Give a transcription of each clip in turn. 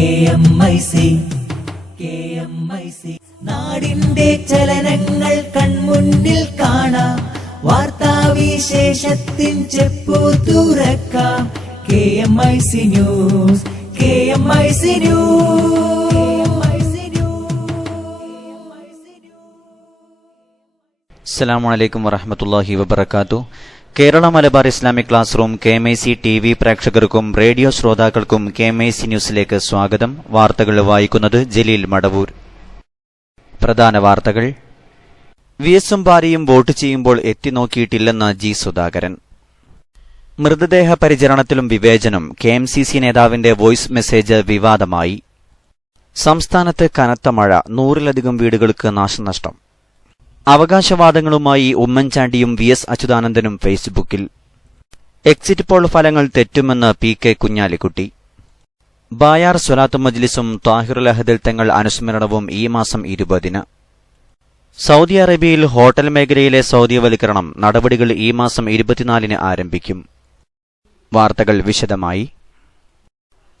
KMIC നാടിന്റെ ചലനങ്ങൾ കൺമുന്നിൽ കാണാം, വാർത്താവിശേഷത്തിൻ ചെപ്പു തുറക്കാം. KMIC news. അസ്സലാമു അലൈക്കും വറഹ്മത്തുള്ളാഹി വബറകാതുഹു. Kerala Malabar Islamic class room KMIC TV പ്രേക്ഷകർക്കും റേഡിയോ ശ്രോതാക്കൾക്കും KMIC ന്യൂസിലേക്ക് സ്വാഗതം. വാർത്തകൾ വായിക്കുന്നത് ജലീൽ മടവൂർ. പ്രധാന വാർത്തകൾ. വിഎസും ഭാര്യയും വോട്ട് ചെയ്യുമ്പോൾ എത്തിനോക്കിയിട്ടില്ലെന്ന് ജി സുധാകരൻ. മൃതദേഹ പരിചരണത്തിലും വിവേചനം. KMCC നേതാവിന്റെ വോയിസ് മെസ്സേജ് വിവാദമായി. സംസ്ഥാനത്ത് കനത്ത മഴ, 100-ലധികം വീടുകൾക്ക് നാശനഷ്ടം. അവകാശവാദങ്ങളുമായി ഉമ്മൻചാണ്ടിയും VS അച്യുതാനന്ദനും ഫേസ്ബുക്കിൽ. എക്സിറ്റ് പോൾ ഫലങ്ങൾ തെറ്റുമെന്ന് PK കുഞ്ഞാലിക്കുട്ടി. ബായാർ സ്വലാത്ത് മജ്ലിസും താഹിറുൽ അഹദൽ തങ്ങൾ അനുസ്മരണവും ഈ മാസം 20-ന്. സൗദി അറേബ്യയിൽ ഹോട്ടൽ മേഖലയിലെ സൗദിവൽക്കരണം നടപടികൾ ഈ മാസം 24-ന് ആരംഭിക്കും. വാർത്തകൾ വിശദമായി.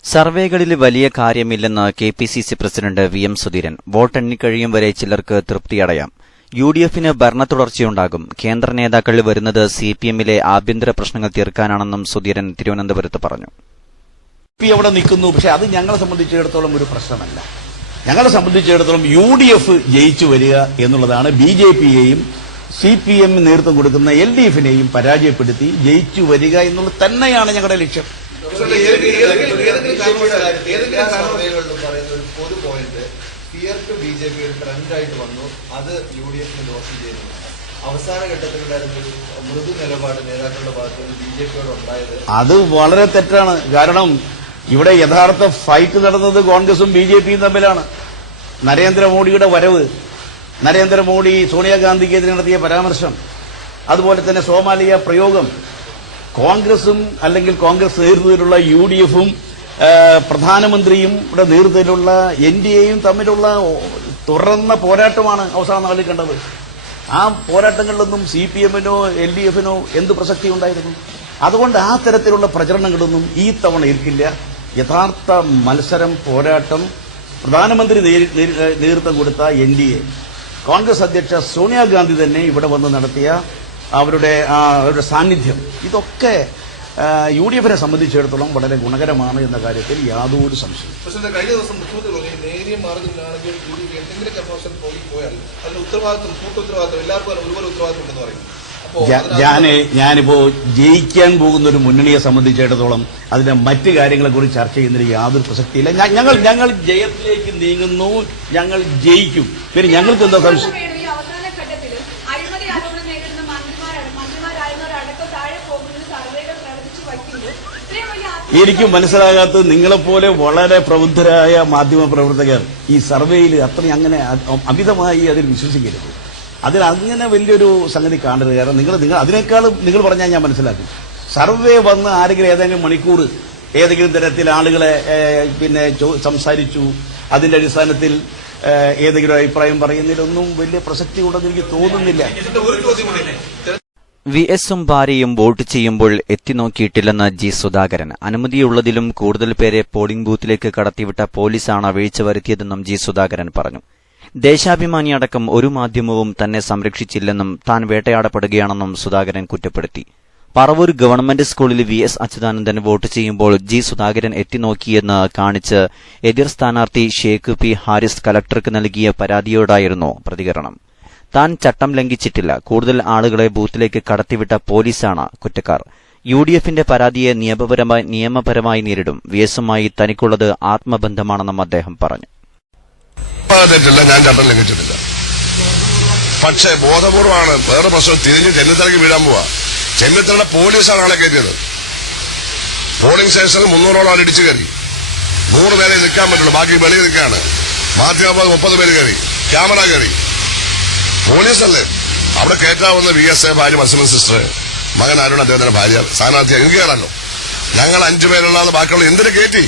സർവേകളിൽ വലിയ കാര്യമില്ലെന്ന് KPCC പ്രസിഡന്റ് VM സുധീരൻ. വോട്ടെണ്ണിക്കഴിയും വരെ ചിലർക്ക് തൃപ്തിയടയാം. UDF-ന് ഭരണ തുടർച്ചയുണ്ടാകും. കേന്ദ്ര നേതാക്കൾ വരുന്നത് CPM-ലെ ആഭ്യന്തര പ്രശ്നങ്ങൾ തീർക്കാനാണെന്നും സുധീരൻ തിരുവനന്തപുരത്ത് പറഞ്ഞു. അവിടെ നിൽക്കുന്നു, പക്ഷെ അത് ഞങ്ങളെ സംബന്ധിച്ചിടത്തോളം ഒരു പ്രശ്നമല്ല. ഞങ്ങളെ സംബന്ധിച്ചിടത്തോളം UDF ജയിച്ചു വരിക എന്നുള്ളതാണ്. BJP-യെയും CPM നേതൃത്വം കൊടുക്കുന്ന LDF-നെയും പരാജയപ്പെടുത്തി ജയിച്ചു വരിക എന്നുള്ളത് തന്നെയാണ് ഞങ്ങളുടെ ലക്ഷ്യം. BJP ട്രെൻഡായിട്ട് വന്നു, അത് UDF-ന് ദോഷം ചെയ്യുന്നു. അവസാന ഘട്ടത്തിലുണ്ടായിരുന്ന മൃദു നിലപാട് നേതാക്കളുടെ ഭാഗത്ത് BJP-യോട് ഉണ്ടായത് അത് വളരെ തെറ്റാണ്. കാരണം ഇവിടെ യഥാർത്ഥ ഫൈറ്റ് നടന്നത് കോൺഗ്രസും BJP-യും തമ്മിലാണ്. നരേന്ദ്രമോദിയുടെ വരവ്, നരേന്ദ്രമോദി സോണിയാഗാന്ധിക്കെതിരെ നടത്തിയ പരാമർശം, അതുപോലെ തന്നെ സോമാലിയ പ്രയോഗം, കോൺഗ്രസും അല്ലെങ്കിൽ കോൺഗ്രസ് നേതൃത്വത്തിലുള്ള UDF-ഉം പ്രധാനമന്ത്രിയും ഇവിടെ നേതൃത്വത്തിലുള്ള NDA-യും തമ്മിലുള്ള തുറന്ന പോരാട്ടമാണ് അവസാന നാളിൽ കണ്ടത്. ആ പോരാട്ടങ്ങളിലൊന്നും CPM-നോ LDF-നോ എന്ത് പ്രസക്തി ഉണ്ടായിരുന്നു? അതുകൊണ്ട് ആ തരത്തിലുള്ള പ്രചരണങ്ങളൊന്നും ഈ തവണ ഏൽക്കില്ല. യഥാർത്ഥ മത്സരം, പോരാട്ടം പ്രധാനമന്ത്രി നേതൃത്വം കൊടുത്ത NDA, കോൺഗ്രസ് അധ്യക്ഷ സോണിയാഗാന്ധി തന്നെ ഇവിടെ വന്ന് നടത്തിയ അവരുടെ സാന്നിധ്യം, ഇതൊക്കെ UDF-നെ സംബന്ധിച്ചിടത്തോളം വളരെ ഗുണകരമാണ് എന്ന കാര്യത്തിൽ യാതൊരു സംശയം. കഴിഞ്ഞ ദിവസം മുഖ്യമന്ത്രി പറഞ്ഞു, നേരിയ മാർജിനാണെങ്കിൽ എന്തെങ്കിലും കൺഫോർമേഷൻ പോയാൽ അതിന് ഉത്തരവാദിത്വം, കൂട്ടുത്തരവാദിത്വം എല്ലാവർക്കും ഒരുപോലെ ഉത്തരവാദിത്വം ഉണ്ടെന്ന് പറയുന്നു. ഞാനിപ്പോ ജയിക്കാൻ പോകുന്ന ഒരു മുന്നണിയെ സംബന്ധിച്ചിടത്തോളം അതിന്റെ മറ്റു കാര്യങ്ങളെ കുറിച്ച് ചർച്ച ചെയ്യുന്നതിന് യാതൊരു പ്രസക്തിയില്ല. ഞങ്ങൾ ജയത്തിലേക്ക് നീങ്ങുന്നു, ഞങ്ങൾ ജയിക്കും. പിന്നെ ഞങ്ങൾക്ക് എന്താ സംശയം? എനിക്ക് മനസ്സിലാകാത്തത്, നിങ്ങളെപ്പോലെ വളരെ പ്രബുദ്ധരായ മാധ്യമ പ്രവർത്തകർ ഈ സർവേയിൽ അത്രയും അങ്ങനെ അമിതമായി അതിൽ വിശ്വസിക്കരുത്. അതിൽ അങ്ങനെ വലിയൊരു സംഗതി കാണരുത്. കാരണം നിങ്ങൾ അതിനേക്കാളും നിങ്ങൾ പറഞ്ഞാൽ ഞാൻ മനസ്സിലാക്കും. സർവേ വന്ന് ആരെങ്കിലും ഏതെങ്കിലും മണിക്കൂർ ഏതെങ്കിലും തരത്തിൽ ആളുകളെ സംസാരിച്ചു, അതിന്റെ അടിസ്ഥാനത്തിൽ ഏതെങ്കിലും അഭിപ്രായം പറയുന്നതിലൊന്നും വലിയ പ്രസക്തി ഉണ്ടെന്ന് എനിക്ക് തോന്നുന്നില്ല. VSും ഭാര്യയും വോട്ട് ചെയ്യുമ്പോൾ എത്തിനോക്കിയിട്ടില്ലെന്ന് ജി സുധാകരൻ. അനുമതിയുള്ളതിലും കൂടുതൽ പേരെ പോളിംഗ് ബൂത്തിലേക്ക് കടത്തിവിട്ട പോലീസാണ് വീഴ്ച വരുത്തിയതെന്നും ജി സുധാകരൻ പറഞ്ഞു. ദേശാഭിമാനിയടക്കം ഒരു മാധ്യമവും തന്നെ സംരക്ഷിച്ചില്ലെന്നും താൻ വേട്ടയാടപ്പെടുകയാണെന്നും സുധാകരൻ കുറ്റപ്പെടുത്തി. പറവൂർ ഗവൺമെന്റ് സ്കൂളിൽ VS അച്യുതാനന്ദൻ വോട്ട് ചെയ്യുമ്പോൾ ജി സുധാകരൻ എത്തിനോക്കിയെന്ന് കാണിച്ച് എതിർ സ്ഥാനാർത്ഥി ഷേഖ് P ഹാരിസ് കലക്ടർക്ക് നൽകിയ പരാതിയോടായിരുന്നു പ്രതികരണം. താൻ ചട്ടം ലംഘിച്ചിട്ടില്ല, കൂടുതൽ ആളുകളെ ബൂത്തിലേക്ക് കടത്തിവിട്ട പോലീസാണ് കുറ്റക്കാർ. UDF-ന്റെ പരാതിയെ നിയമപരമായി നേരിടും. VSുമായി തനിക്കുള്ളത് ആത്മബന്ധമാണെന്നും അദ്ദേഹം പറഞ്ഞു. തെറ്റില്ല, ഞാൻ ചട്ടം ലംഘിച്ചിട്ടില്ല. പക്ഷേ ബോധപൂർവമാണ് വേറെ പ്രശ്നം. തിരിഞ്ഞ് ചെന്നിത്തലയ്ക്ക് വീഴാൻ പോവാ. ചെന്നിത്തലയുടെ പോലീസാണ് ആളെ കയറ്റിയത്. പോളിംഗ് സ്റ്റേഷനിൽ 300ഓളം ആൾ ഇടിച്ചു കയറി. 100 പേരെ നിൽക്കാൻ പറ്റുള്ളൂ, ബാക്കി വെളിയിൽ നിൽക്കാണ്. മാധ്യമ 30 പേര് കയറി, ക്യാമറ കയറി. പോലീസല്ലേ അവിടെ കയറ്റാവുന്ന? VS ഭാര്യ മത്സരം സിസ്റ്റർ, മകൻ അരുൺ അദ്ദേഹത്തിന്റെ ഭാര്യ സ്ഥാനാർത്ഥി, എനിക്ക് കയറാമല്ലോ. ഞങ്ങൾ 5 പേരുള്ളത് ബാക്കിയുള്ള എന്തിനു കയറ്റി?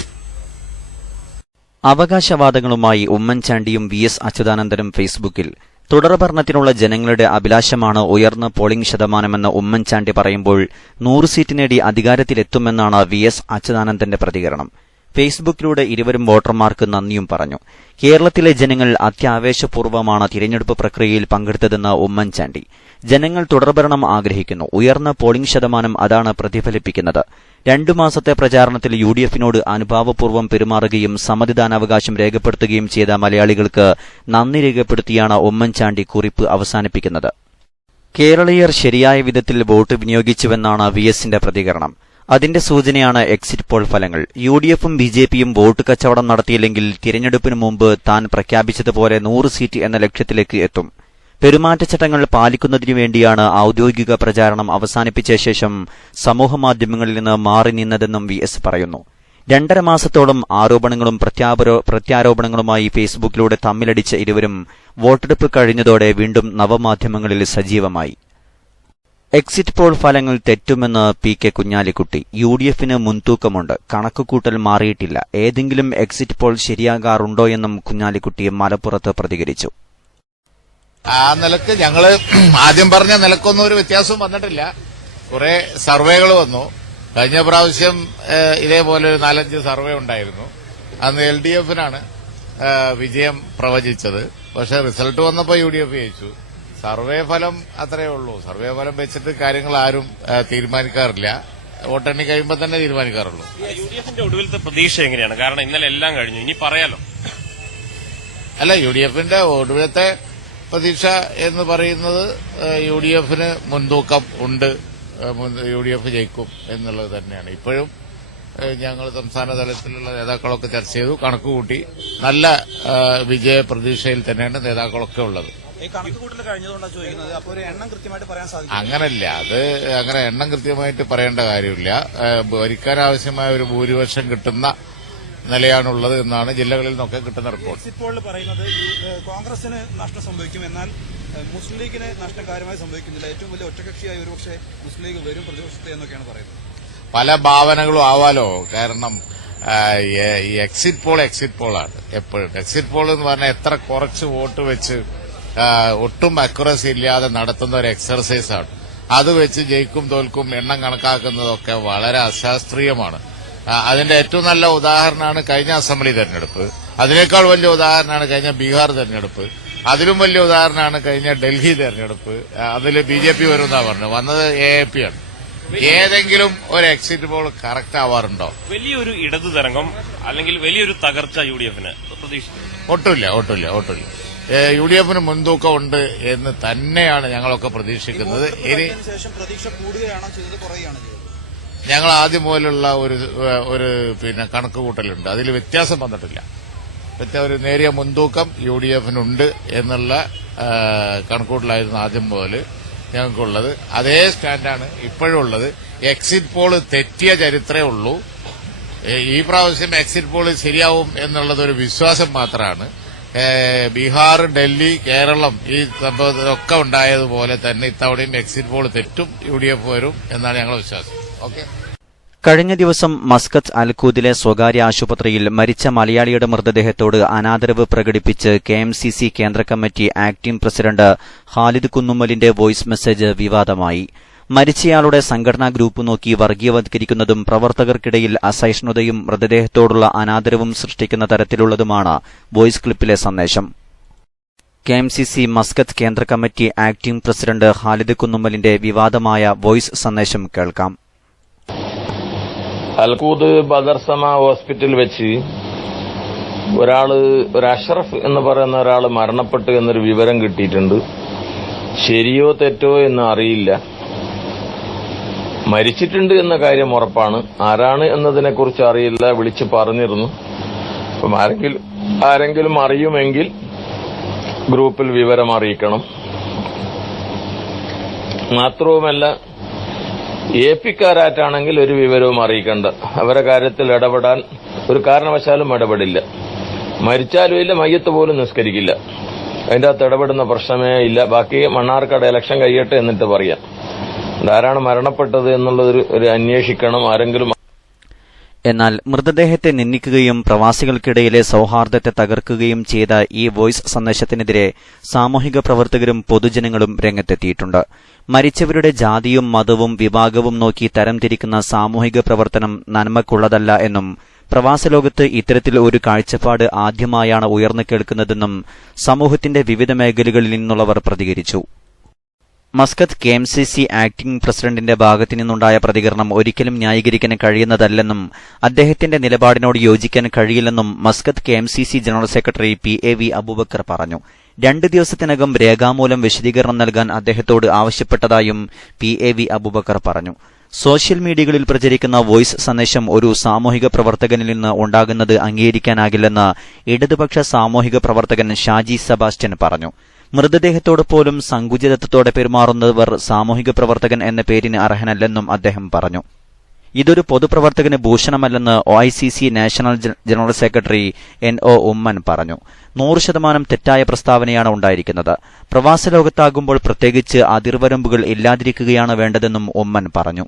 അവകാശവാദങ്ങളുമായി ഉമ്മൻചാണ്ടിയും VS അച്യുതാനന്ദനും ഫേസ്ബുക്കിൽ. തുടർഭരണത്തിനുള്ള ജനങ്ങളുടെ അഭിലാഷമാണ് ഉയർന്ന പോളിംഗ് ശതമാനമെന്ന് ഉമ്മൻചാണ്ടി പറയുമ്പോൾ 100 സീറ്റ് നേടി അധികാരത്തിലെത്തുമെന്നാണ് VS അച്യുതാനന്ദന്റെ പ്രതികരണം. ഫേസ്ബുക്കിലൂടെ ഇരുവരും വോട്ടർമാർക്ക് നന്ദിയും പറഞ്ഞു. കേരളത്തിലെ ജനങ്ങൾ അത്യാവേശപൂർവ്വമാണ് തിരഞ്ഞെടുപ്പ് പ്രക്രിയയിൽ പങ്കെടുത്തതെന്ന് ഉമ്മൻചാണ്ടി. ജനങ്ങൾ തുടർഭരണം ആഗ്രഹിക്കുന്നു. ഉയർന്ന പോളിംഗ് ശതമാനം അതാണ് പ്രതിഫലിപ്പിക്കുന്നത്. 2 മാസത്തെ പ്രചാരണത്തിൽ UDF-നോട് അനുഭാവപൂർവ്വം പെരുമാറുകയും സമ്മതിദാനാവകാശം രേഖപ്പെടുത്തുകയും ചെയ്ത മലയാളികൾക്ക് നന്ദി രേഖപ്പെടുത്തിയാണ് ഉമ്മൻചാണ്ടി കുറിപ്പ് അവസാനിപ്പിക്കുന്നത്. കേരളീയർ ശരിയായ വിധത്തിൽ വോട്ട് വിനിയോഗിച്ചുവെന്നാണ് VS-ന്റെ പ്രതികരണം. അതിന്റെ സൂചനയാണ് എക്സിറ്റ് പോൾ ഫലങ്ങൾ. UDF-ഉം BJP-യും വോട്ട് കച്ചവടം നടത്തിയില്ലെങ്കിൽ തിരഞ്ഞെടുപ്പിന് മുമ്പ് താൻ പ്രഖ്യാപിച്ചതുപോലെ 100 സീറ്റ് എന്ന ലക്ഷ്യത്തിലേക്ക് എത്തും. പെരുമാറ്റച്ചട്ടങ്ങൾ പാലിക്കുന്നതിനു വേണ്ടിയാണ് ഔദ്യോഗിക പ്രചാരണം അവസാനിപ്പിച്ച ശേഷം സമൂഹമാധ്യമങ്ങളിൽ നിന്ന് മാറി നിന്നതെന്നും VS പറയുന്നു. 2.5 മാസത്തോളം ആരോപണങ്ങളും പ്രത്യാരോപണങ്ങളുമായി ഫേസ്ബുക്കിലൂടെ തമ്മിലടിച്ച ഇരുവരും വോട്ടെടുപ്പ് കഴിഞ്ഞതോടെ വീണ്ടും നവമാധ്യമങ്ങളിൽ സജീവമായി. എക്സിറ്റ് പോൾ ഫലങ്ങൾ തെറ്റുമെന്ന് PK കുഞ്ഞാലിക്കുട്ടി. UDF-ന് മുൻതൂക്കമുണ്ട്, കണക്കുകൂട്ടൽ മാറിയിട്ടില്ല. ഏതെങ്കിലും എക്സിറ്റ് പോൾ ശരിയാകാറുണ്ടോയെന്നും കുഞ്ഞാലിക്കുട്ടി മലപ്പുറത്ത് പ്രതികരിച്ചു. ആ നിലക്ക് ഞങ്ങള് ആദ്യം പറഞ്ഞ നിലക്കൊന്നും ഒരു വ്യത്യാസവും വന്നിട്ടില്ല. കുറെ സർവേകൾ വന്നു. കഴിഞ്ഞ പ്രാവശ്യം ഇതേപോലെ ഒരു 4-5 സർവേ ഉണ്ടായിരുന്നു. അന്ന് LDF-നാണ് വിജയം പ്രവചിച്ചത്. പക്ഷെ റിസൾട്ട് വന്നപ്പോൾ UDF ജയിച്ചു. സർവേ ഫലം അത്രയേ ഉള്ളൂ. സർവേ ഫലം വെച്ചിട്ട് കാര്യങ്ങൾ ആരും തീരുമാനിക്കാറില്ല. വോട്ടെണ്ണി കഴിയുമ്പോൾ തന്നെ തീരുമാനിക്കാറുള്ളൂ. UDF-ന്റെ ഒടുവിലത്തെ പ്രതീക്ഷ എങ്ങനെയാണ്? കാരണം ഇന്നലെ എല്ലാം കഴിഞ്ഞു, ഇനി പറയാലോ. അല്ല, UDF-ന്റെ ഒടുവിലത്തെ പ്രതീക്ഷ എന്ന് പറയുന്നത് UDF-ന് മുൻതൂക്കം ഉണ്ട്, UDF ജയിക്കും എന്നുള്ളത് തന്നെയാണ്. ഇപ്പോഴും ഞങ്ങൾ സംസ്ഥാന തലത്തിലുള്ള നേതാക്കളൊക്കെ ചർച്ച ചെയ്തു, കണക്കുകൂട്ടി. നല്ല വിജയ പ്രതീക്ഷയിൽ തന്നെയാണ് നേതാക്കളൊക്കെ ഉള്ളത്. അങ്ങനല്ല, അത് അങ്ങനെ എണ്ണം കൃത്യമായിട്ട് പറയേണ്ട കാര്യമില്ല. ഭരിക്കാൻ ആവശ്യമായ ഒരു ഭൂരിപക്ഷം കിട്ടുന്ന നിലയാണുള്ളത് എന്നാണ് ജില്ലകളിൽ നിന്നൊക്കെ കിട്ടുന്ന റിപ്പോർട്ട്. ഇപ്പോൾ പറയുന്നത് കോൺഗ്രസിന് നഷ്ടം സംഭവിക്കും, എന്നാൽ മുസ്ലിം ലീഗിന് നഷ്ടം കാര്യമായി സംഭവിക്കുന്നില്ല. ഏറ്റവും വലിയ ഒറ്റകക്ഷിയായി ഒരുപക്ഷെ മുസ്ലിം ലീഗ് വരും പ്രതിപക്ഷത്തെ എന്നൊക്കെയാണ് പറയുന്നത്. പല ഭാവനകളും ആവാലോ. കാരണം ഈ എക്സിറ്റ് പോളാണ് എപ്പോഴും. എക്സിറ്റ് പോൾ എന്ന് പറഞ്ഞാൽ എത്ര കുറച്ച് വോട്ട് വെച്ച് ഒട്ടും അക്യുറസി ഇല്ലാതെ നടത്തുന്ന ഒരു എക്സർസൈസാണ്. അത് വെച്ച് ജയിക്കും തോൽക്കും എണ്ണം കണക്കാക്കുന്നതൊക്കെ വളരെ അശാസ്ത്രീയമാണ്. അതിന്റെ ഏറ്റവും നല്ല ഉദാഹരണമാണ് കഴിഞ്ഞ അസംബ്ലി തെരഞ്ഞെടുപ്പ്. അതിനേക്കാൾ വലിയ ഉദാഹരണമാണ് കഴിഞ്ഞ ബീഹാർ തെരഞ്ഞെടുപ്പ്. അതിലും വലിയ ഉദാഹരണമാണ് കഴിഞ്ഞ ഡൽഹി തെരഞ്ഞെടുപ്പ്. അതിൽ BJP വരുമെന്നാ പറഞ്ഞത്, വന്നത് AAP ആണ്. ഏതെങ്കിലും ഒരു എക്സിറ്റ് പോൾ കറക്റ്റ് ആവാറുണ്ടോ? വലിയൊരു ഇടതു തരംഗം അല്ലെങ്കിൽ വലിയൊരു തകർച്ച UDF-ന് പ്രതീക്ഷിക്കുന്നു? ഒട്ടുമില്ല. UDF-ന് മുൻതൂക്കം ഉണ്ട് എന്ന് തന്നെയാണ് ഞങ്ങളൊക്കെ പ്രതീക്ഷിക്കുന്നത്. ഇനി പ്രതീക്ഷ കൂടുകയാണോ ചെയ്തത്, കുറയുകയാണോ ചെയ്തത്? ഞങ്ങൾ ആദ്യം മുതലുള്ള ഒരു കണക്കുകൂട്ടലുണ്ട്. അതിൽ വ്യത്യാസം വന്നിട്ടില്ല. ഒരു നേരിയ മുൻതൂക്കം UDF-നുണ്ട് എന്നുള്ള കണക്കുകൂട്ടലായിരുന്നു ആദ്യം മുതൽ ഞങ്ങൾക്കുള്ളത്. അതേ സ്റ്റാൻഡാണ് ഇപ്പോഴും ഉള്ളത്. എക്സിറ്റ് പോള് തെറ്റിയ ചരിത്രമേ ഉള്ളൂ. ഈ പ്രാവശ്യം എക്സിറ്റ് പോള് ശരിയാവും എന്നുള്ളത് ഒരു വിശ്വാസം മാത്രമാണ്. ബീഹാർ, ഡൽഹി, കേരളം ഈ സംഭവത്തിലൊക്കെ ഉണ്ടായതുപോലെ തന്നെ ഇത്തവണയും എക്സിറ്റ് പോള് തെറ്റും, UDF വരും എന്നാണ് ഞങ്ങളുടെ വിശ്വാസം. ഓക്കെ. കഴിഞ്ഞ ദിവസം മസ്കത്ത് അൽകൂദിലെ സ്വകാര്യ ആശുപത്രിയിൽ മരിച്ച മലയാളിയുടെ മൃതദേഹത്തോട് അനാദരവ് പ്രകടിപ്പിച്ച് KMCC കേന്ദ്ര കമ്മിറ്റി ആക്ടിംഗ് പ്രസിഡന്റ് ഖാലിദ് കുന്നുമ്മലിന്റെ വോയിസ് മെസ്സേജ് വിവാദമായി. മരിച്ചയാളുടെ സംഘടനാ ഗ്രൂപ്പ് നോക്കി വർഗീയവത്കരിക്കുന്നതും പ്രവർത്തകർക്കിടയിൽ അസഹിഷ്ണുതയും മൃതദേഹത്തോടുള്ള അനാദരവും സൃഷ്ടിക്കുന്ന തരത്തിലുള്ളതുമാണ് വോയിസ് ക്ലിപ്പിലെ സന്ദേശം. KMCC മസ്കത്ത് കേന്ദ്ര കമ്മിറ്റി ആക്ടിംഗ് പ്രസിഡന്റ് ഖാലിദ് കുന്നുമ്മലിന്റെ വിവാദമായ വോയിസ് സന്ദേശം കേൾക്കാം. അൽകൂദ് ബദർസമ ഹോസ്പിറ്റൽ വെച്ച് ഒരു അഷ്റഫ് എന്ന് പറയുന്ന ഒരാൾ മരണപ്പെട്ടു എന്നൊരു വിവരം കിട്ടിയിട്ടുണ്ട്. ശരിയോ തെറ്റോ എന്ന് അറിയില്ല. മരിച്ചിട്ടുണ്ട് എന്ന കാര്യം ഉറപ്പാണ്. ആരാണ് എന്നതിനെക്കുറിച്ച് അറിയില്ല. വിളിച്ച് പറഞ്ഞിരുന്നു. അപ്പം ആരെങ്കിലും അറിയുമെങ്കിൽ ഗ്രൂപ്പിൽ വിവരം അറിയിക്കണം. മാത്രവുമല്ല, APക്കാരായിട്ടാണെങ്കിൽ ഒരു വിവരവും അറിയിക്കണ്ട. അവരുടെ കാര്യത്തിൽ ഇടപെടാൻ ഒരു കാരണവശാലും ഇടപെടില്ല. മരിച്ചാലും ഇല്ല, മയ്യത്ത് പോലും നിസ്കരിക്കില്ല. അതിന്റെ അകത്ത് ഇടപെടുന്ന പ്രശ്നമേ ഇല്ല. ബാക്കി മണ്ണാർക്കാട് ഇലക്ഷൻ കഴിയട്ടെ എന്നിട്ട് പറയാം. ആരാണ് മരണപ്പെട്ടത് എന്നുള്ളത് ഒരു അന്വേഷിക്കണം ആരെങ്കിലും. എന്നാൽ മൃതദേഹത്തെ നിന്ദിക്കുകയും പ്രവാസികൾക്കിടയിലെ സൌഹാർദ്ദത്തെ തകർക്കുകയും ചെയ്ത ഈ വോയിസ് സന്ദേശത്തിനെതിരെ സാമൂഹിക പ്രവർത്തകരും പൊതുജനങ്ങളും രംഗത്തെത്തിയിട്ടുണ്ട്. മരിച്ചവരുടെ ജാതിയും മതവും വിഭാഗവും നോക്കി തരംതിരിക്കുന്ന സാമൂഹിക പ്രവർത്തനം നന്മക്കുള്ളതല്ല എന്നും പ്രവാസലോകത്ത് ഇത്തരത്തിൽ ഒരു കാഴ്ചപ്പാട് ആദ്യമായാണ് ഉയർന്നു കേൾക്കുന്നതെന്നും സമൂഹത്തിന്റെ വിവിധ മേഖലകളിൽ നിന്നുള്ളവർ പ്രതികരിച്ചു. മസ്കത്ത് KMCC ആക്ടിംഗ് പ്രസിഡന്റിന്റെ ഭാഗത്തു നിന്നുണ്ടായ പ്രതികരണം ഒരിക്കലും ന്യായീകരിക്കാൻ കഴിയുന്നതല്ലെന്നും അദ്ദേഹത്തിന്റെ നിലപാടിനോട് യോജിക്കാൻ കഴിയില്ലെന്നും Muscat KMCC general secretary PAV Abubakar പറഞ്ഞു. 2 ദിവസത്തിനകം രേഖാമൂലം വിശദീകരണം നൽകാൻ അദ്ദേഹത്തോട് ആവശ്യപ്പെട്ടതായും PAV അബൂബക്കർ പറഞ്ഞു. സോഷ്യൽ മീഡിയകളിൽ പ്രചരിക്കുന്ന വോയിസ് സന്ദേശം ഒരു സാമൂഹിക പ്രവർത്തകനിൽ നിന്ന് ഉണ്ടാകുന്നത് അംഗീകരിക്കാനാകില്ലെന്ന് ഇടതുപക്ഷ സാമൂഹിക പ്രവർത്തകൻ ഷാജി സെബാസ്റ്റ്യൻ പറഞ്ഞു. മൃതദേഹത്തോട് പോലും സങ്കുചിതത്വത്തോടെ പെരുമാറുന്നവർ സാമൂഹിക പ്രവർത്തകൻ എന്ന പേരിന് അർഹനല്ലെന്നും അദ്ദേഹം പറഞ്ഞു. ഇതൊരു പൊതുപ്രവർത്തകന് ഭൂഷണമല്ലെന്ന് OICC national general secretary NO Oommen പറഞ്ഞു. 100% തെറ്റായ പ്രസ്താവനയാണ് ഉണ്ടായിരിക്കുന്നത്. പ്രവാസലോകത്താകുമ്പോൾ പ്രത്യേകിച്ച് അതിർവരമ്പുകൾ ഇല്ലാതിരിക്കുകയാണ് വേണ്ടതെന്നും ഉമ്മൻ പറഞ്ഞു.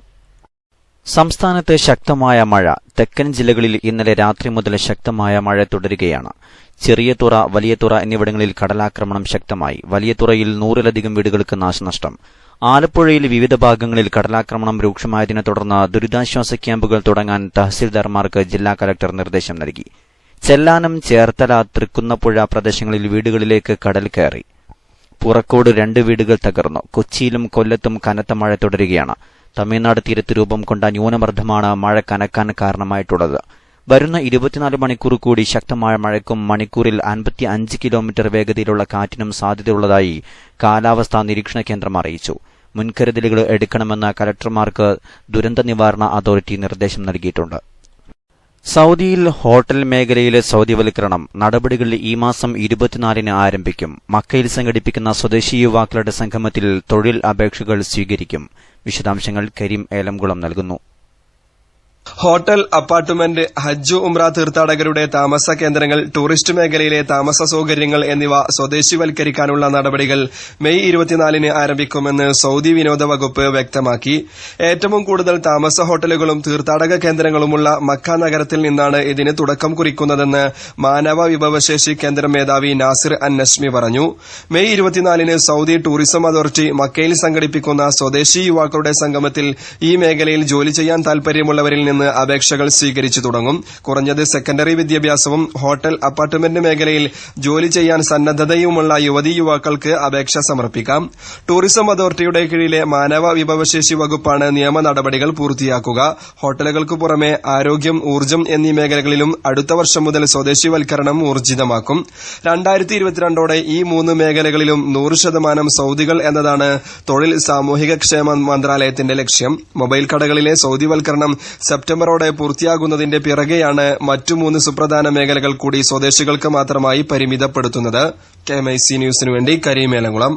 സംസ്ഥാനത്ത് ശക്തമായ മഴ. തെക്കൻ ജില്ലകളിൽ ഇന്നലെ രാത്രി മുതൽ ശക്തമായ മഴ തുടരുകയാണ്. ചെറിയതുറ, വലിയതുറ എന്നിവിടങ്ങളിൽ കടലാക്രമണം ശക്തമായി. വലിയതുറയിൽ 100-ലധികം വീടുകൾക്ക് നാശനഷ്ടം. ആലപ്പുഴയിൽ വിവിധ ഭാഗങ്ങളിൽ കടലാക്രമണം രൂക്ഷമായതിനെ തുടർന്ന് ദുരിതാശ്വാസ ക്യാമ്പുകൾ തുടങ്ങാൻ തഹസിൽദാർമാർക്ക് ജില്ലാ കലക്ടർ നിർദ്ദേശം നൽകി. ചെല്ലാനം, ചേർത്തല, തൃക്കുന്നപ്പുഴ പ്രദേശങ്ങളിൽ വീടുകളിലേക്ക് കടൽ കയറി. പുറക്കോട് 2 വീടുകൾ തകർന്നു. കൊച്ചിയിലും കൊല്ലത്തും കനത്ത മഴ തുടരുകയാണ്. തമിഴ്നാട് തീരത്ത് രൂപം കൊണ്ട ന്യൂനമർദ്ദമാണ് മഴ കനക്കാൻ കാരണമായിട്ടുള്ളത്. വരുന്ന 24 മണിക്കൂർ കൂടി ശക്തമായ മഴയ്ക്കും മണിക്കൂറിൽ 55 കിലോമീറ്റർ വേഗതയിലുള്ള കാറ്റിനും സാധ്യതയുള്ളതായി കാലാവസ്ഥാ നിരീക്ഷണ കേന്ദ്രം അറിയിച്ചു. മുൻകരുതലുകൾ എടുക്കണമെന്ന് കലക്ടർമാർക്ക് ദുരന്ത നിവാരണ അതോറിറ്റി നിർദ്ദേശം നൽകിയിട്ടുണ്ട്. സൗദിയിൽ ഹോട്ടൽ മേഖലയിലെ സൗദിവൽക്കരണം നടപടികൾ ഈ മാസം 24-ന് ആരംഭിക്കും. മക്കയിൽ സംഘടിപ്പിക്കുന്ന സ്വദേശി യുവാക്കളുടെ സംഗമത്തിൽ തൊഴിൽ അപേക്ഷകൾ സ്വീകരിക്കും. വിശദാംശങ്ങൾ കരീം ഏലംകുളം നൽകുന്നു. ഹോട്ടൽ, അപ്പാർട്ട്മെന്റ്, ഹജ്ജ്, ഉംറ തീർത്ഥാടകരുടെ താമസ കേന്ദ്രങ്ങൾ, ടൂറിസ്റ്റ് മേഖലയിലെ താമസ സൌകര്യങ്ങൾ എന്നിവ സ്വദേശിവൽക്കരിക്കാനുള്ള നടപടികൾ മെയ് 24-ന് ആരംഭിക്കുമെന്ന് സൌദി വിനോദ വകുപ്പ് വ്യക്തമാക്കി. ഏറ്റവും കൂടുതൽ താമസ ഹോട്ടലുകളും തീർത്ഥാടക കേന്ദ്രങ്ങളുമുള്ള മക്ക നഗരത്തിൽ നിന്നാണ് ഇതിന് തുടക്കം കുറിക്കുന്നതെന്ന് മാനവ വിഭവശേഷി കേന്ദ്രം മേധാവി നാസിർ അൻ-നസ്മി പറഞ്ഞു. മെയ് 24-ന് സൌദി ടൂറിസം അതോറിറ്റി മക്കയിൽ സംഘടിപ്പിക്കുന്ന സ്വദേശി യുവാക്കളുടെ സംഗമത്തിൽ ഈ മേഖലയിൽ ജോലി ചെയ്യാൻ താൽപര്യമുള്ളവരിൽ നിന്ന് അപേക്ഷകൾ സ്വീകരിച്ചു തുടങ്ങും. കുറഞ്ഞത് സെക്കൻഡറി വിദ്യാഭ്യാസവും ഹോട്ടൽ, അപ്പാർട്ട്മെന്റ് മേഖലയിൽ ജോലി ചെയ്യാൻ സന്നദ്ധതയുമുള്ള യുവതീ യുവാക്കൾക്ക് അപേക്ഷ സമർപ്പിക്കാം. ടൂറിസം അതോറിറ്റിയുടെ കീഴിലെ മാനവ വിഭവശേഷി വകുപ്പാണ് നിയമ നടപടികൾ പൂർത്തിയാക്കുക. ഹോട്ടലുകൾക്ക് പുറമെ ആരോഗ്യം, ഊർജ്ജം എന്നീ മേഖലകളിലും അടുത്ത വർഷം മുതൽ സ്വദേശിവൽക്കരണം ഊർജിതമാക്കും. 2022ഓടെ ഈ 3 മേഖലകളിലും 100% സൌദികൾ എന്നതാണ് തൊഴിൽ സാമൂഹിക ക്ഷേമ മന്ത്രാലയത്തിന്റെ ലക്ഷ്യം. മൊബൈൽ കടകളിലെ സൌദിവൽക്കരണം സെപ്റ്റംബറോടെ പൂർത്തിയാകുന്നതിന്റെ പിറകെയാണ് മറ്റു 3 സുപ്രധാന മേഖലകൾ കൂടി സ്വദേശികൾക്ക് മാത്രമായി പരിമിതപ്പെടുത്തുന്നത്. KMIC ന്യൂസിനു വേണ്ടി കരീം ഏലംകുളം.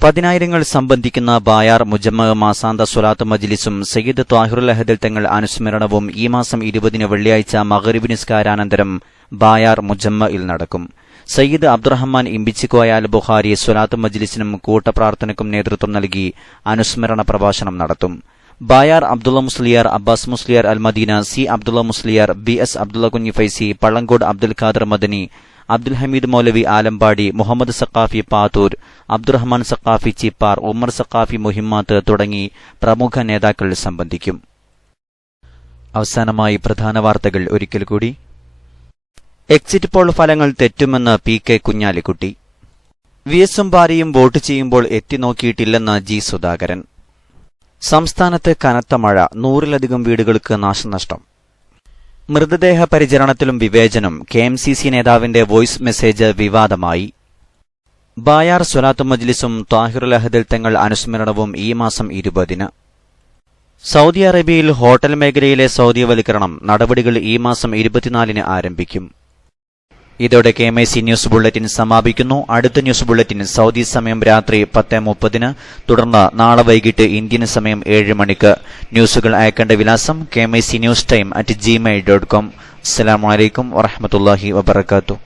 പതിനായിരങ്ങൾ സംബന്ധിക്കുന്ന ബായാർ മുജമ്മ മാസാന്ത സ്വലാത്ത് മജ്ലിസും സയ്യിദ് ത്വാഹിറുൽ അഹദൽ തങ്ങൾ അനുസ്മരണവും ഈ മാസം 20-ന് വെള്ളിയാഴ്ച മഗ്‌രിബ് നിസ്കാരാനന്തരം ബായാർ മുജമ്മയിൽ നടക്കും. സയ്യിദ് അബ്ദുറഹ്മാൻ ഇമ്പിച്ചിക്കോയ അൽ ബുഖാരി സ്വലാത്ത് മജ്ലിസിനും കൂട്ടപ്രാർത്ഥനയ്ക്കും നേതൃത്വം നൽകി അനുസ്മരണ പ്രഭാഷണം നടത്തും. ബായാർ അബ്ദുള്ള മുസ്ലിയാർ, അബ്ബാസ് മുസ്ലിയാർ അൽ മദീന, സി അബ്ദുള്ള മുസ്ലിയാർ, BS അബ്ദുള്ള കുഞ്ഞി ഫൈസി, പള്ളങ്കോട് അബ്ദുൽ ഖാദർ മദനി, അബ്ദുൽ ഹമീദ് മൗലവി ആലമ്പാടി, മുഹമ്മദ് സഖാഫി പാത്തൂർ, അബ്ദുറഹ്മാൻ സഖാഫി ചിപ്പാർ, ഉമർ സഖാഫി മുഹിമ്മാത്ത് തുടങ്ങി പ്രമുഖ നേതാക്കൾ സംബന്ധിക്കും. അവസാനമായി പ്രധാന വാർത്തകൾ ഒരിക്കൽ കൂടി. എക്സിറ്റ് പോൾ ഫലങ്ങൾ തെറ്റുമെന്ന് PK കുഞ്ഞാലിക്കുട്ടി. VS-ഉം ഭാര്യയും വോട്ട് ചെയ്യുമ്പോൾ എത്തിനോക്കിയിട്ടില്ലെന്ന് G സുധാകരൻ. സംസ്ഥാനത്ത് കനത്ത മഴ, 100-ലധികം വീടുകൾക്ക് നാശനഷ്ടം. മൃതദേഹ പരിചരണത്തിലും വിവേചനം, KMCC നേതാവിന്റെ വോയിസ് മെസ്സേജ് വിവാദമായി. ബായാർ സ്വലാത്ത് മജ്ലിസും ത്വാഹിറുൽ അഹദൽ തങ്ങൾ അനുസ്മരണവും ഈ മാസം 20-ന്. സൗദി അറേബ്യയിൽ ഹോട്ടൽ മേഖലയിലെ സൗദിവൽക്കരണം നടപടികൾ ഈ മാസം 24-ന് ആരംഭിക്കും. ഇതോടെ KMIC ന്യൂസ് ബുള്ളറ്റിൻ സമാപിക്കുന്നു. അടുത്ത ന്യൂസ് ബുള്ളറ്റിൻ സൗദി സമയം രാത്രി 10:30-ന്, തുടർന്ന് നാളെ വൈകിട്ട് ഇന്ത്യൻ സമയം 7 മണിക്ക്. ന്യൂസുകൾ അയക്കേണ്ട വിലാസം KMIC News Time @gmail.com. അസ്സലാമു അലൈക്കും വറഹ്മത്തുള്ളാഹി വബറകാതുഹു.